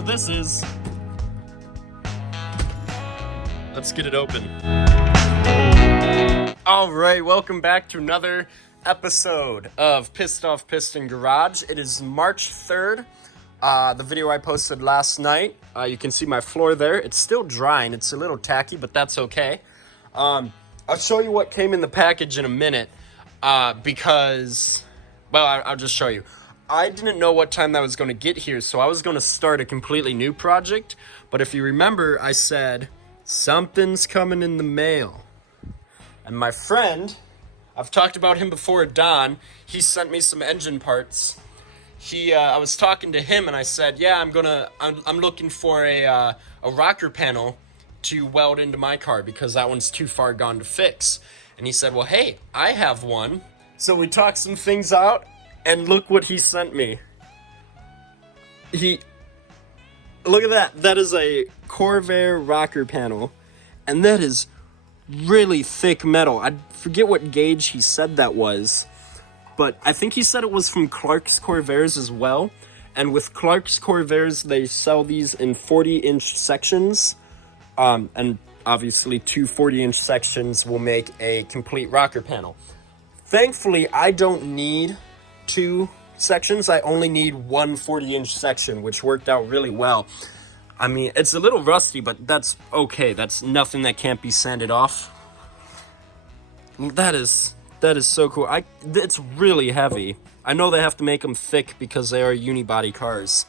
what this is. Let's get it open. All right, welcome back to another episode of Pissed Off Piston Garage. It is March 3rd. The video I posted last night. You can see my floor there. It's still drying. It's a little tacky, but that's okay. I'll show you what came in the package in a minute because, well, I'll just show you. I didn't know what time that was going to get here, so I was going to start a completely new project. But if you remember, I said, something's coming in the mail. And my friend, I've talked about him before, Don, he sent me some engine parts. I was talking to him and I said, yeah, I'm looking for a rocker panel to weld into my car because that one's too far gone to fix. And he said, well, hey, I have one. So we talked some things out and look what he sent me. Look at that. That is a Corvair rocker panel. And that is really thick metal. I forget what gauge he said that was. But I think he said it was from Clark's Corvairs as well. And with Clark's Corvairs, they sell these in 40-inch sections. And obviously, two 40-inch sections will make a complete rocker panel. Thankfully, I don't need two sections. I only need one 40-inch section, which worked out really well. I mean, it's a little rusty, but that's okay. That's nothing that can't be sanded off. That is so cool. It's really heavy. I know they have to make them thick because they are unibody cars.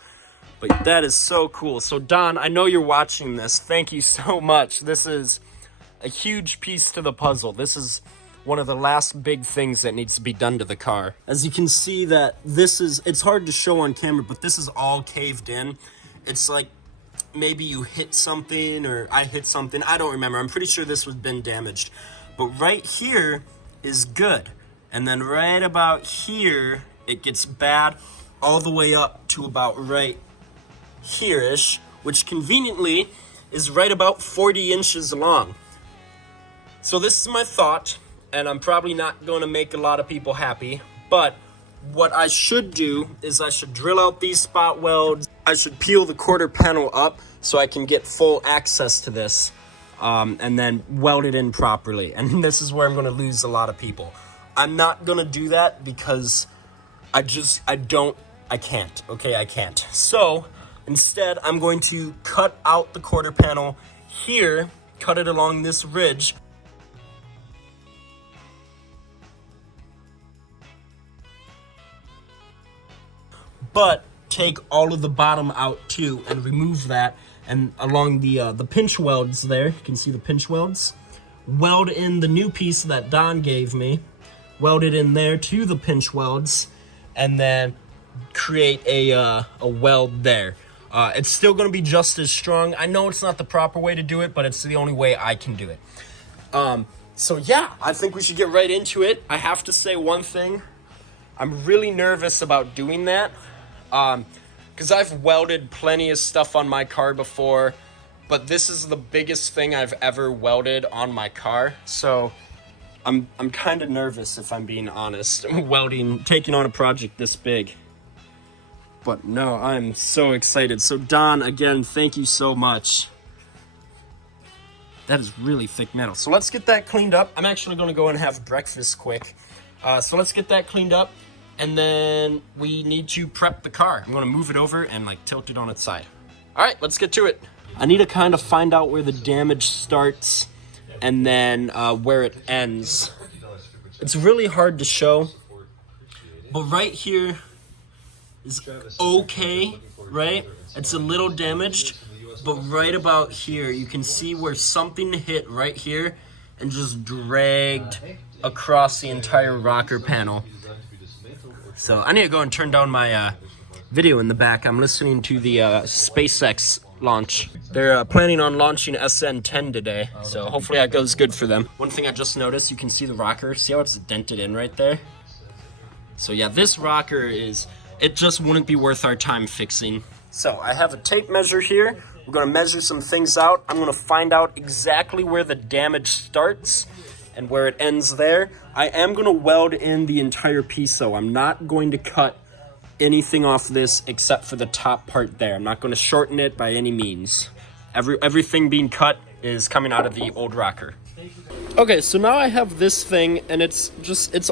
But that is so cool. So Don, I know you're watching this. Thank you so much. This is a huge piece to the puzzle. This is one of the last big things that needs to be done to the car. As you can see that it's hard to show on camera, but this is all caved in. It's like maybe you hit something or I hit something. I don't remember. I'm pretty sure this has been damaged. But right here is good. And then right about here, it gets bad all the way up to about right here-ish, which conveniently is right about 40 inches long. So this is my thought, and I'm probably not going to make a lot of people happy, but what I should do is I should drill out these spot welds. I should peel the quarter panel up so I can get full access to this, and then weld it in properly. And this is where I'm going to lose a lot of people. I'm not going to do that because I can't, okay? I can't. So instead, I'm going to cut out the quarter panel here, cut it along this ridge. But take all of the bottom out too and remove that. And along the pinch welds there, you can see the pinch welds. Weld in the new piece that Don gave me. Weld it in there to the pinch welds. And then create a weld there. It's still going to be just as strong. I know it's not the proper way to do it, but it's the only way I can do it. So yeah, I think we should get right into it. I have to say one thing. I'm really nervous about doing that. Because I've welded plenty of stuff on my car before, but this is the biggest thing I've ever welded on my car. So I'm kind of nervous, if I'm being honest, taking on a project this big. But no, I'm so excited. So Don, again, thank you so much. That is really thick metal. So let's get that cleaned up. I'm actually going to go and have breakfast quick. So let's get that cleaned up. And then we need to prep the car. I'm going to move it over and like tilt it on its side. All right, let's get to it. I need to kind of find out where the damage starts and then where it ends. It's really hard to show, but right here is okay, right? It's a little damaged, but right about here, you can see where something hit right here and just dragged across the entire rocker panel. So I need to go and turn down my video in the back. I'm listening to the SpaceX launch. They're planning on launching SN10 today, so hopefully that goes good for them. One thing I just noticed, you can see the rocker. See how it's dented in right there? So yeah, this rocker it just wouldn't be worth our time fixing. So I have a tape measure here. We're going to measure some things out. I'm going to find out exactly where the damage starts and where it ends there. I am going to weld in the entire piece, so I'm not going to cut anything off this except for the top part there. I'm not going to shorten it by any means. Everything being cut is coming out of the old rocker. Okay, so now I have this thing, and it's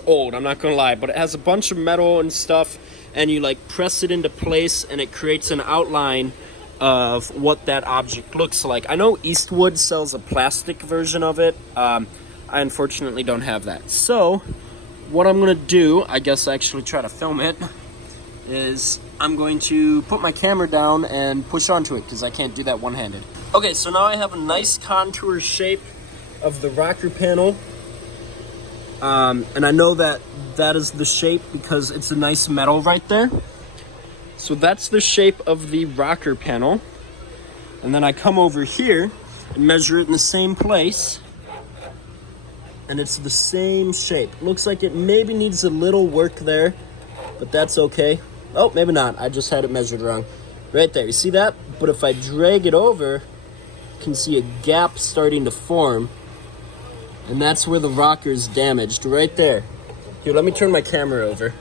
old, I'm not gonna lie, but it has a bunch of metal and stuff, and you like press it into place, and it creates an outline of what that object looks like. I know Eastwood sells a plastic version of it. I unfortunately don't have that. So what I'm gonna do, I guess actually try to film it, is I'm going to put my camera down and push onto it, because I can't do that one-handed. Okay, so now I have a nice contour shape of the rocker panel, and I know that is the shape because it's a nice metal right there. So that's the shape of the rocker panel, and then I come over here and measure it in the same place, and it's the same shape. Looks like it maybe needs a little work there, but that's okay. Oh, maybe not, I just had it measured wrong. Right there, you see that? But if I drag it over, you can see a gap starting to form, and that's where the rocker is damaged, right there. Here, let me turn my camera over.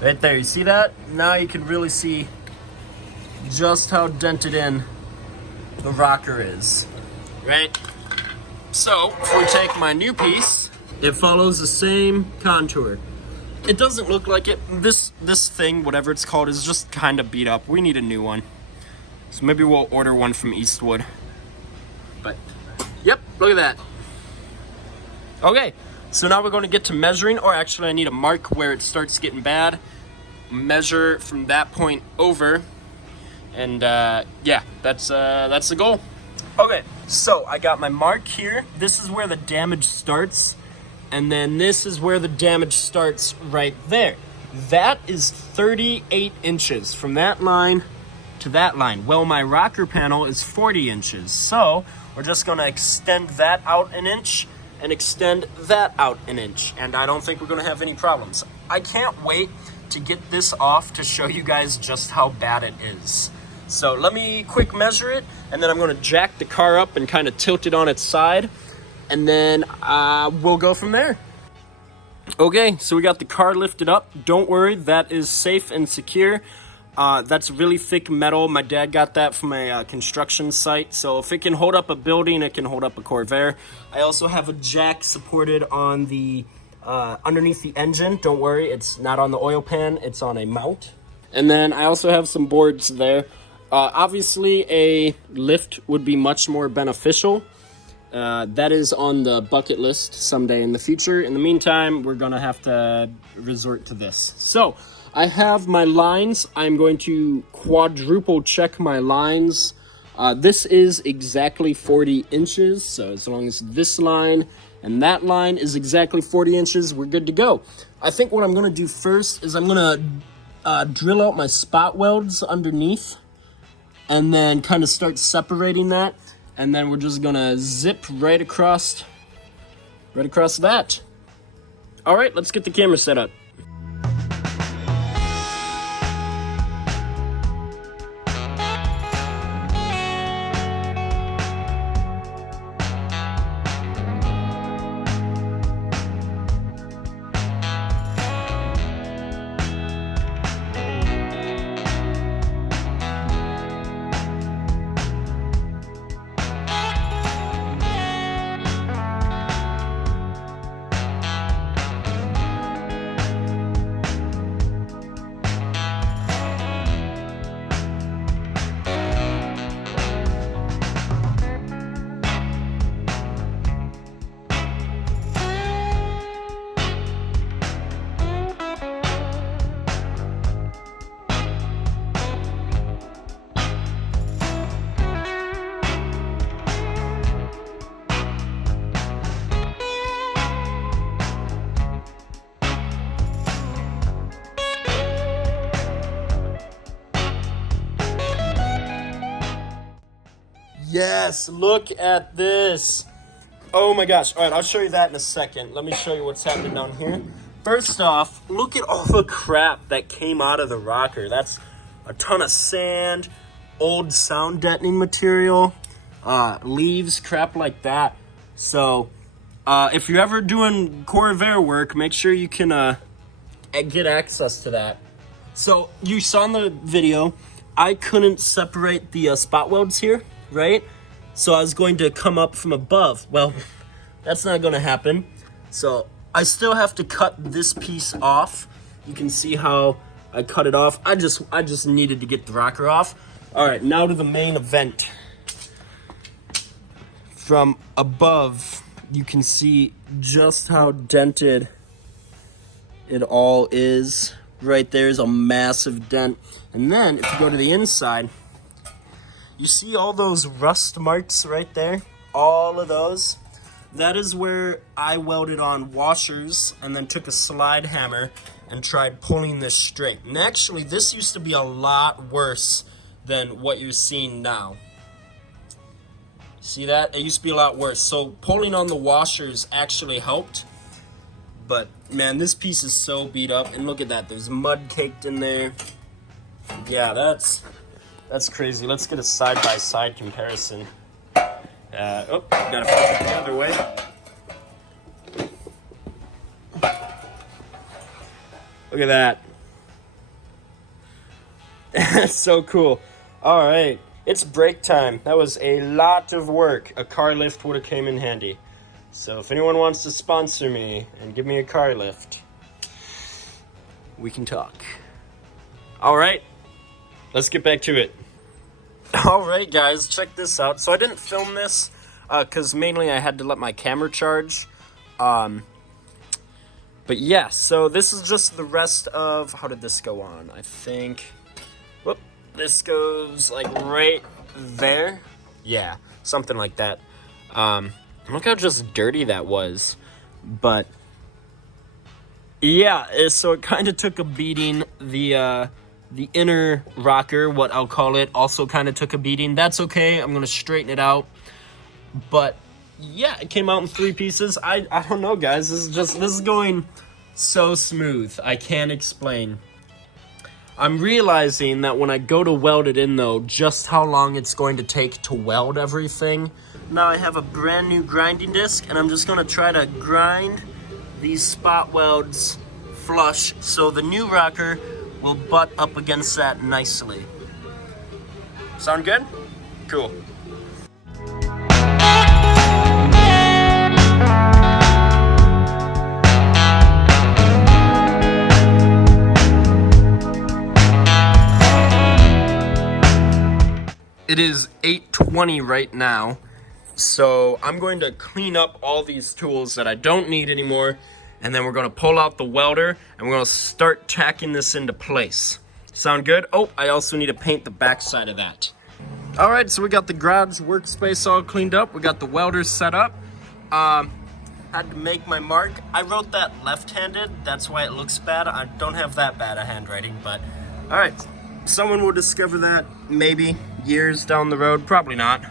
Right there, you see that? Now you can really see just how dented in the rocker is, right? So, if we take my new piece, it follows the same contour. It doesn't look like it. This thing, whatever it's called, is just kind of beat up. We need a new one. So maybe we'll order one from Eastwood. But, yep, look at that. Okay, so now we're going to get to measuring, or actually I need a mark where it starts getting bad. Measure from that point over, and yeah, that's the goal. Okay, so I got my mark here. This is where the damage starts, and then this is where the damage starts right there. That is 38 inches from that line to that line. Well, my rocker panel is 40 inches, so we're just gonna extend that out an inch and extend that out an inch, and I don't think we're gonna have any problems. I can't wait to get this off to show you guys just how bad it is. So let me quick measure it, and then I'm gonna jack the car up and kind of tilt it on its side, and then we'll go from there. Okay, so we got the car lifted up. Don't worry, that is safe and secure. That's really thick metal. My dad got that from a construction site, so if it can hold up a building, it can hold up a Corvair. I also have a jack supported on the underneath the engine. Don't worry, it's not on the oil pan, it's on a mount. And then I also have some boards there. Obviously, a lift would be much more beneficial. That is on the bucket list someday in the future. In the meantime, we're gonna have to resort to this. So, I have my lines. I'm going to quadruple check my lines. This is exactly 40 inches, so as long as this line and that line is exactly 40 inches, we're good to go. I think what I'm gonna do first is I'm gonna drill out my spot welds underneath and then kind of start separating that, and then we're just gonna zip right across that. All right, let's get the camera set up. Yes, look at this. Oh my gosh. All right, I'll show you that in a second. Let me show you what's happening down here. First off, look at all the crap that came out of the rocker. That's a ton of sand, old sound deadening material, leaves, crap like that. So if you're ever doing Corvair work, make sure you can get access to that. So you saw in the video, I couldn't separate the spot welds here, right? So I was going to come up from above. Well, that's not gonna happen. So I still have to cut this piece off. You can see how I cut it off. I just needed to get the rocker off. All right, now to the main event. From above, you can see just how dented it all is. Right there's a massive dent. And then if you go to the inside, you see all those rust marks right there? All of those. That is where I welded on washers and then took a slide hammer and tried pulling this straight. And actually, this used to be a lot worse than what you're seeing now. See that? It used to be a lot worse. So pulling on the washers actually helped. But man, this piece is so beat up. And look at that, there's mud caked in there. Yeah, that's crazy. Let's get a side-by-side comparison. Gotta flip it the other way. Look at that. That's so cool. All right, it's break time. That was a lot of work. A car lift would have came in handy. So if anyone wants to sponsor me and give me a car lift, we can talk. All right, let's get back to it. All right, guys, check this out. So I didn't film this because mainly I had to let my camera charge. But yeah, so this is just the rest of, how did this go on? I think, whoop, this goes like right there. Yeah, something like that. Look how just dirty that was. But yeah, so it kind of took a beating. The inner rocker, what I'll call it, also kind of took a beating. That's okay, I'm gonna straighten it out. But yeah, it came out in 3 pieces. I don't know, guys, this is going so smooth, I can't explain. I'm realizing that when I go to weld it in though, just how long it's going to take to weld everything. Now I have a brand new grinding disc and I'm just gonna try to grind these spot welds flush so the new rocker will butt up against that nicely. Sound good? Cool. It is 8:20 right now, so I'm going to clean up all these tools that I don't need anymore, and then we're going to pull out the welder, and we're going to start tacking this into place. Sound good? Oh, I also need to paint the back side of that. All right, so we got the garage workspace all cleaned up. We got the welders set up. Had to make my mark. I wrote that left-handed. That's why it looks bad. I don't have that bad a handwriting, but all right. Someone will discover that maybe years down the road. Probably not.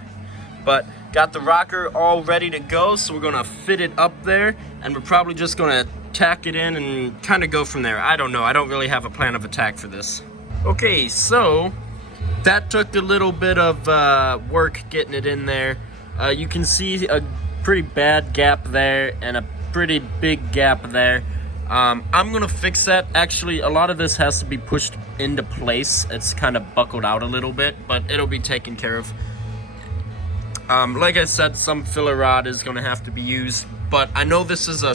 But got the rocker all ready to go, so we're gonna fit it up there, and we're probably just gonna tack it in and kind of go from there. I don't know. I don't really have a plan of attack for this. Okay, so that took a little bit of work getting it in there. You can see a pretty bad gap there and a pretty big gap there. I'm gonna fix that. Actually, a lot of this has to be pushed into place. It's kind of buckled out a little bit, but it'll be taken care of. Like I said, some filler rod is gonna have to be used, but I know this is a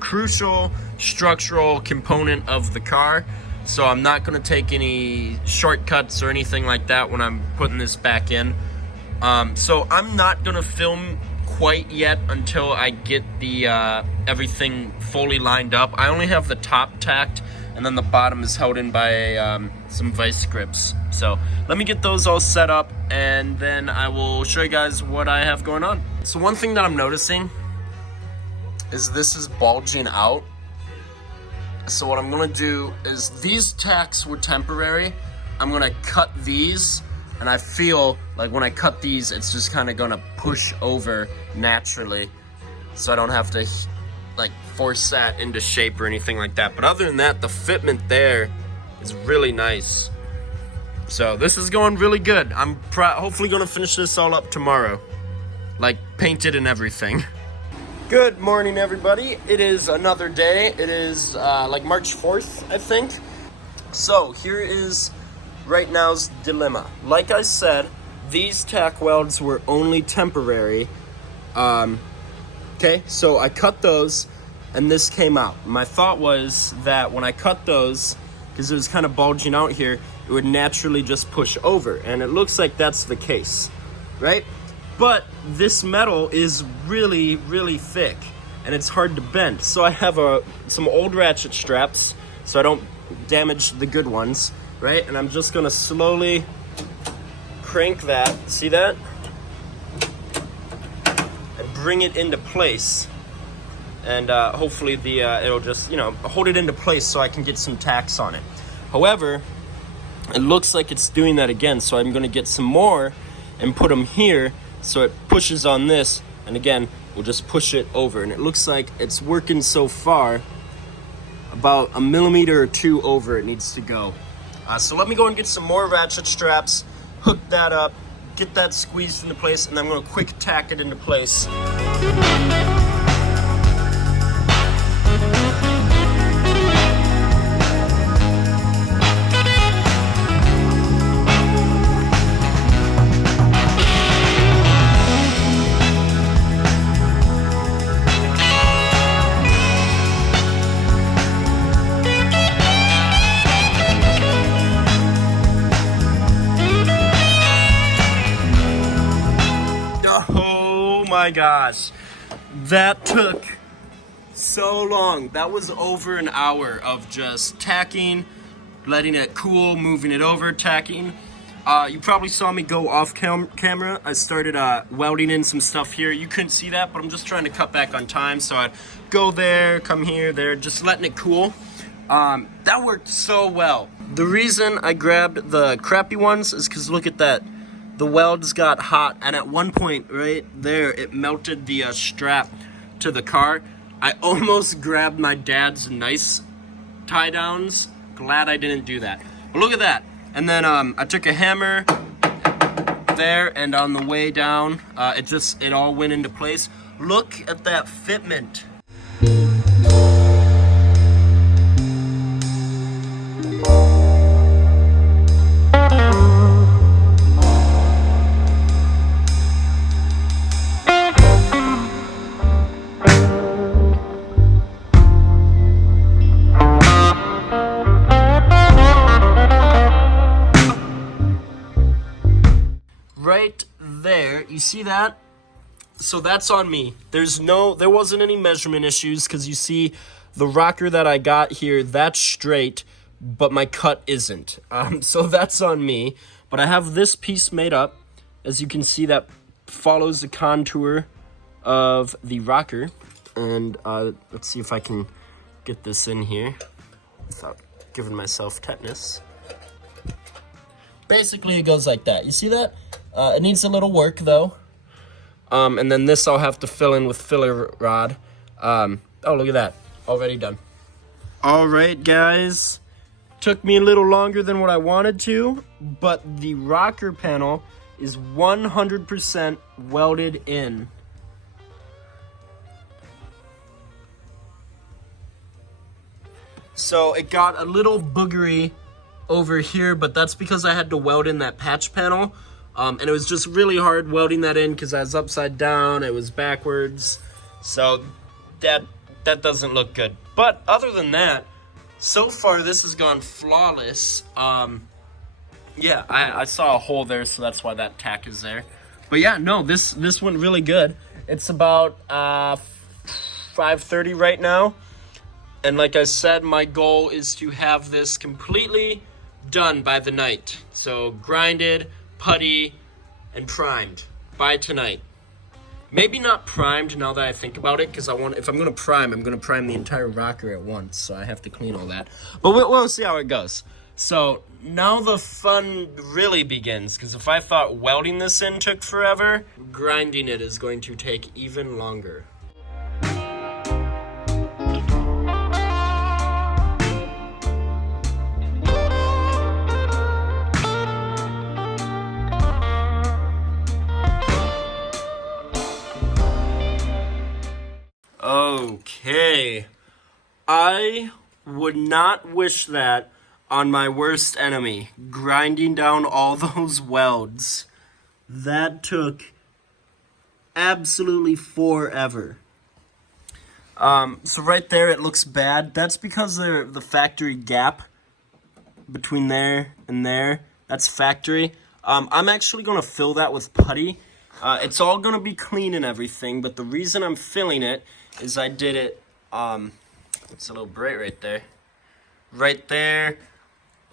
crucial structural component of the car, so I'm not gonna take any shortcuts or anything like that when I'm putting this back in. So I'm not gonna film quite yet until I get the everything fully lined up. I only have the top tacked, and then the bottom is held in by some vice grips. So let me get those all set up, and then I will show you guys what I have going on. So one thing that I'm noticing is this is bulging out. So what I'm gonna do is, these tacks were temporary. I'm gonna cut these, and I feel like when I cut these, it's just kind of gonna push over naturally, so I don't have to like force that into shape or anything like that. But other than that, the fitment there is really nice. So this is going really good. I'm hopefully gonna finish this all up tomorrow, like paint it and everything. Good morning, everybody. It is another day. It is like March 4th, I think. So here is right now's dilemma. Like I said, these tack welds were only temporary. Okay, so I cut those and this came out. My thought was that when I cut those, because it was kind of bulging out here, it would naturally just push over. And it looks like that's the case, right? But this metal is really, really thick and it's hard to bend. So I have some old ratchet straps so I don't damage the good ones, right? And I'm just gonna slowly crank that, see that? And bring it into place. And hopefully it'll just, hold it into place so I can get some tacks on it. However, it looks like it's doing that again. So I'm gonna get some more and put them here so it pushes on this. And again, we'll just push it over. And it looks like it's working so far. About a millimeter or two over it needs to go. So let me go and get some more ratchet straps, hook that up, get that squeezed into place, and then I'm gonna quick tack it into place. Oh my gosh, that took so long. That was over an hour of just tacking, letting it cool, moving it over, tacking. You probably saw me go off camera. I started welding in some stuff here. You couldn't see that, but I'm just trying to cut back on time. So I'd go there, come here, there, just letting it cool. That worked so well. The reason I grabbed the crappy ones is because look at that. The welds got hot, and at one point right there, it melted the strap to the car. I almost grabbed my dad's nice tie downs. Glad I didn't do that. But look at that. And then I took a hammer there, and on the way down, it all went into place. Look at that fitment. Right there, you see that? So that's on me. There wasn't any measurement issues because you see the rocker that I got here, that's straight, but my cut isn't. So that's on me. But I have this piece made up, as you can see, that follows the contour of the rocker. And let's see if I can get this in here without giving myself tetanus. Basically, it goes like that. You see that? It needs a little work, though. And then this I'll have to fill in with filler rod. Oh, look at that. Already done. All right, guys. Took me a little longer than what I wanted to, but the rocker panel is 100% welded in. So it got a little boogery over here, but that's because I had to weld in that patch panel. And it was just really hard welding that in because I was upside down, it was backwards. So that doesn't look good. But other than that, so far this has gone flawless. Yeah, I saw a hole there, so that's why that tack is there. But yeah, no, this went really good. It's about 5:30 right now. And like I said, my goal is to have this completely done by the night. So grinded, putty, and primed by tonight. Maybe not primed now that I think about it, because if I'm gonna prime the entire rocker at once, so I have to clean all that. But we'll see how it goes. So now the fun really begins, because if I thought welding this in took forever, grinding it is going to take even longer. Okay. I would not wish that on my worst enemy, grinding down all those welds. That took absolutely forever. So right there it looks bad. That's because the factory gap between there and there, that's factory. I'm actually going to fill that with putty. It's all going to be clean and everything, but the reason I'm filling it is I did it, it's a little bright right there. Right there,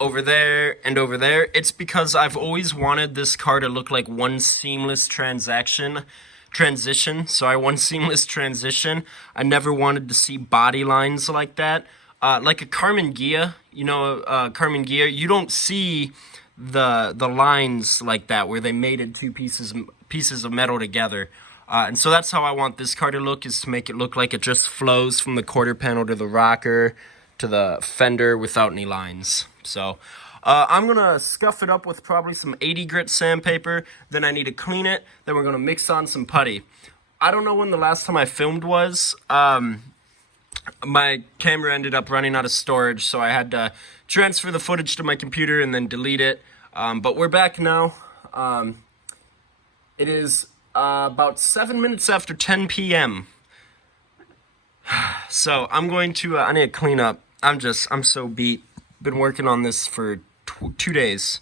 over there, and over there. It's because I've always wanted this car to look like one seamless transition. So one seamless transition. I never wanted to see body lines like that. Like a Carmen Ghia, Carmen Ghia, you don't see the lines like that where they mated two pieces of metal together. And so that's how I want this car to look, is to make it look like it just flows from the quarter panel to the rocker to the fender without any lines. So I'm going to scuff it up with probably some 80 grit sandpaper. Then I need to clean it. Then we're going to mix on some putty. I don't know when the last time I filmed was. My camera ended up running out of storage, so I had to transfer the footage to my computer and then delete it. But we're back now. It is about 7 minutes after 10 p.m. So I'm going to, I need to clean up. I'm so beat. Been working on this for 2 days.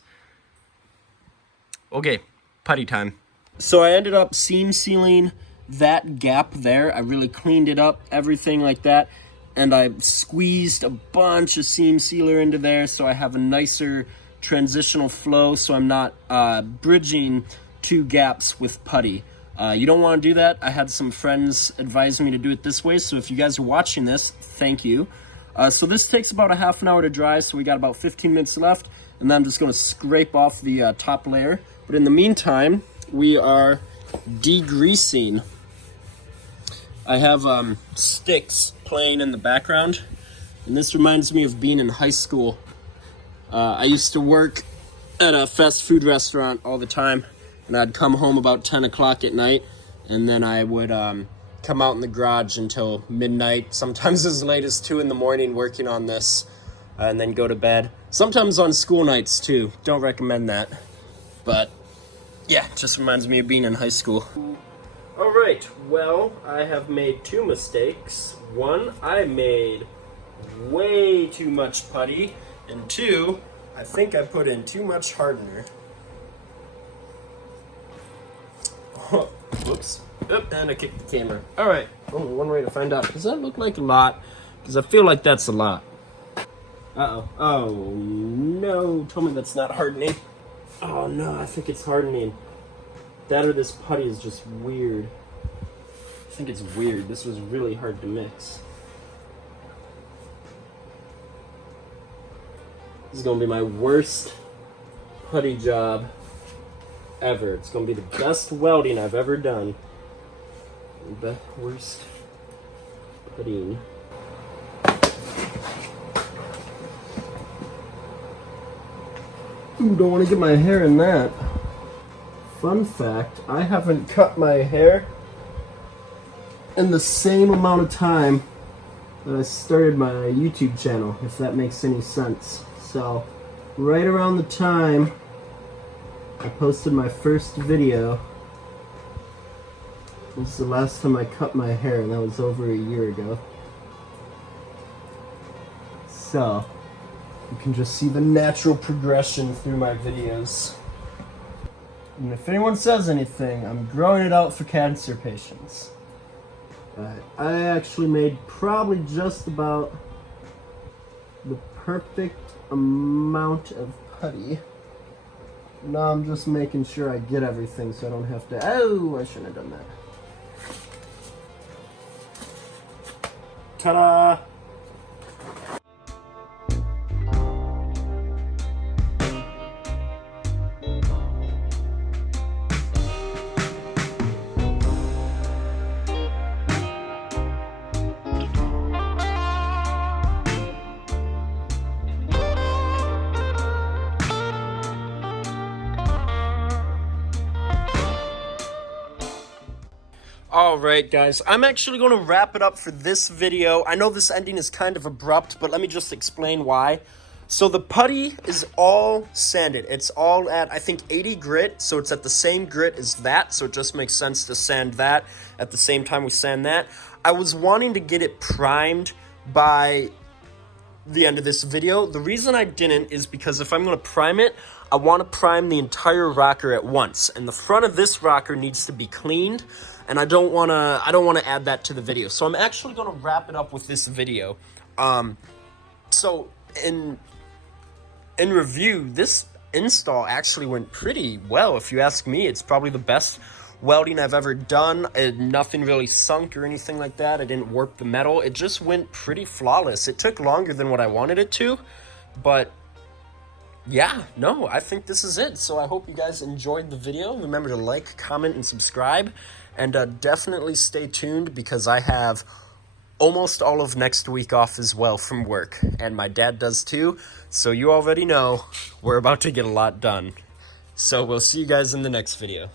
Okay, putty time. So I ended up seam sealing that gap there. I really cleaned it up, everything like that. And I squeezed a bunch of seam sealer into there so I have a nicer transitional flow, so I'm not bridging two gaps with putty. You don't want to do that. I had some friends advise me to do it this way, so if you guys are watching this, thank you. So this takes about a half an hour to dry, so we got about 15 minutes left, and then I'm just going to scrape off the top layer. But in the meantime, we are degreasing. I have sticks playing in the background, and this reminds me of being in high school. I used to work at a fast food restaurant all the time, and I'd come home about 10 o'clock at night, and then I would come out in the garage until midnight, sometimes as late as 2 in the morning working on this, and then go to bed. Sometimes on school nights too. Don't recommend that. But yeah, it just reminds me of being in high school. Alright, well, I have made 2 mistakes. 1, I made way too much putty, and 2, I think I put in too much hardener. Oh, whoops. Oop, and I kicked the camera. Alright, only one way to find out. Does that look like a lot? Because I feel like that's a lot. Uh-oh. Oh, no. Tell me that's not hardening. Oh, no, I think it's hardening. That or this putty is just weird. I think it's weird. This was really hard to mix. This is going to be my worst putty job ever. It's going to be the best welding I've ever done. The worst puttying. Ooh, don't want to get my hair in that. Fun fact, I haven't cut my hair in the same amount of time that I started my YouTube channel, if that makes any sense. So, right around the time I posted my first video, this is the last time I cut my hair, and that was over a year ago. So, you can just see the natural progression through my videos. And if anyone says anything, I'm growing it out for cancer patients. But I actually made probably just about the perfect amount of putty. Now I'm just making sure I get everything so I don't have to... Oh, I shouldn't have done that. Ta-da! Alright guys, I'm actually going to wrap it up for this video. I know this ending is kind of abrupt, but let me just explain why. So the putty is all sanded. It's all at, I think, 80 grit, so it's at the same grit as that, so it just makes sense to sand that at the same time we sand that. I was wanting to get it primed by the end of this video. The reason I didn't is because if I'm going to prime it, I want to prime the entire rocker at once, and the front of this rocker needs to be cleaned, and I don't want to add that to the video. So I'm actually going to wrap it up with this video. So in review, this install actually went pretty well. If you ask me, it's probably the best welding I've ever done. Nothing really sunk or anything like that. I didn't warp the metal. It just went pretty flawless. It took longer than what I wanted it to, but yeah, no, I think this is it. So I hope you guys enjoyed the video. Remember to like, comment, and subscribe, and definitely stay tuned because I have almost all of next week off as well from work, and my dad does too, so you already know we're about to get a lot done. So we'll see you guys in the next video.